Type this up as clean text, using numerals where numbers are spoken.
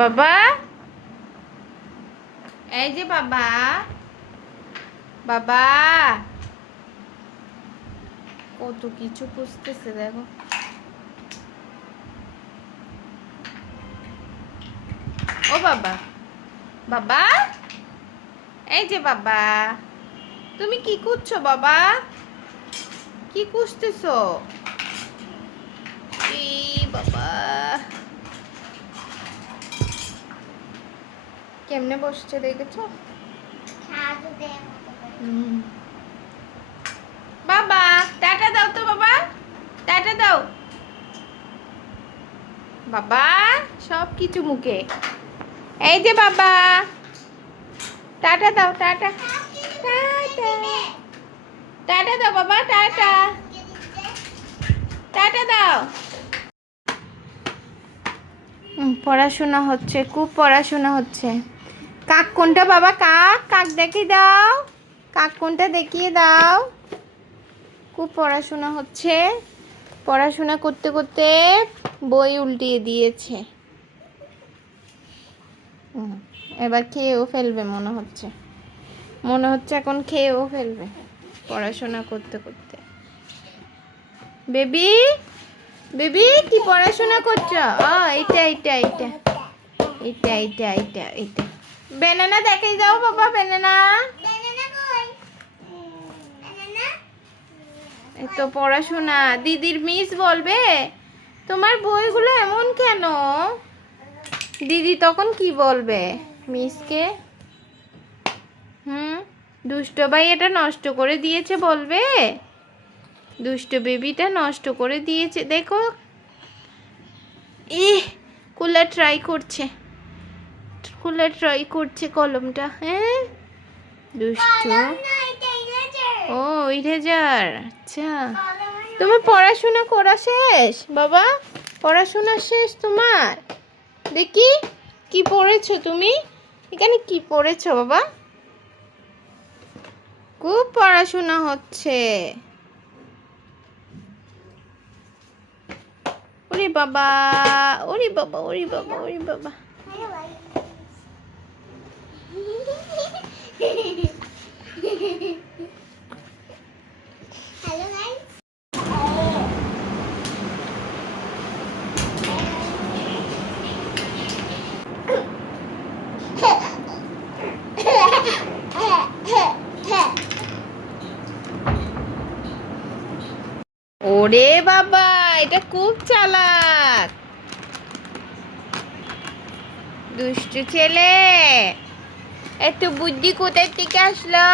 বাবা, এই যে বাবা, বাবা কত কিছু খুঁজতেছে দেখো। ও বাবা, বাবা, এই যে বাবা, তুমি কি খুঁজছো বাবা? কি খুঁজতেছো? এই বাবা, কেমনে বসছে দেখেছো? বাবা টাটা দাও তো বাবা, টাটা দাও বাবা, সব কিছু মুখে। এই যে বাবা, টাটা দাও, টাটা, টাটা, টাটা দাও বাবা, টাটা, টাটা দাও। পড়াশোনা হচ্ছে, খুব পড়াশোনা হচ্ছে। কাক কোনটা বাবা? কাক, কাক দেখিয়ে দাও, কাক কোনটা দেখিয়ে দাও। খুব পড়াশোনা হচ্ছে, পড়াশোনা করতে করতে বই উল্টিয়ে দিয়েছে। এবার খেয়েও ফেলবে মনে হচ্ছে, মনে হচ্ছে এখন খেয়েও ফেলবে পড়াশোনা করতে করতে। বেবি, বেবি কি পড়াশোনা করছো? এইটা এইটা এইটা এইটা এইটা এইটা এইটা বেনানা দেখাই যাও বাবা, বেনানা। তো পড়াশোনা দিদির মিস বলবে তোমার বইগুলো এমন কেন? দিদি তখন কি বলবে মিসকে? দুষ্ট ভাই এটা নষ্ট করে দিয়েছে বলবে? দুষ্ট বেবিটা নষ্ট করে দিয়েছে দেখো। খুলে ট্রাই করছে, খুলে ট্রাই করছে কলমটা। হ্যাঁ দুষ্টু। ও ইরেজার, আচ্ছা। তুমি পড়াশোনা করা শেষ বাবা? পড়াশোনা শেষ তোমার? দেখি কি পড়েছো তুমি, এখানে কি পড়েছো বাবা? খুব পড়াশোনা হচ্ছে। ওরে বাবা, ওরে বাবা, ওরে বাবা, ওরে বাবা। ওরে বাবা, এটা খুব চালাক, দুষ্টু ছেলে। একটু বুদ্ধি কোথায় থেকে আসলো?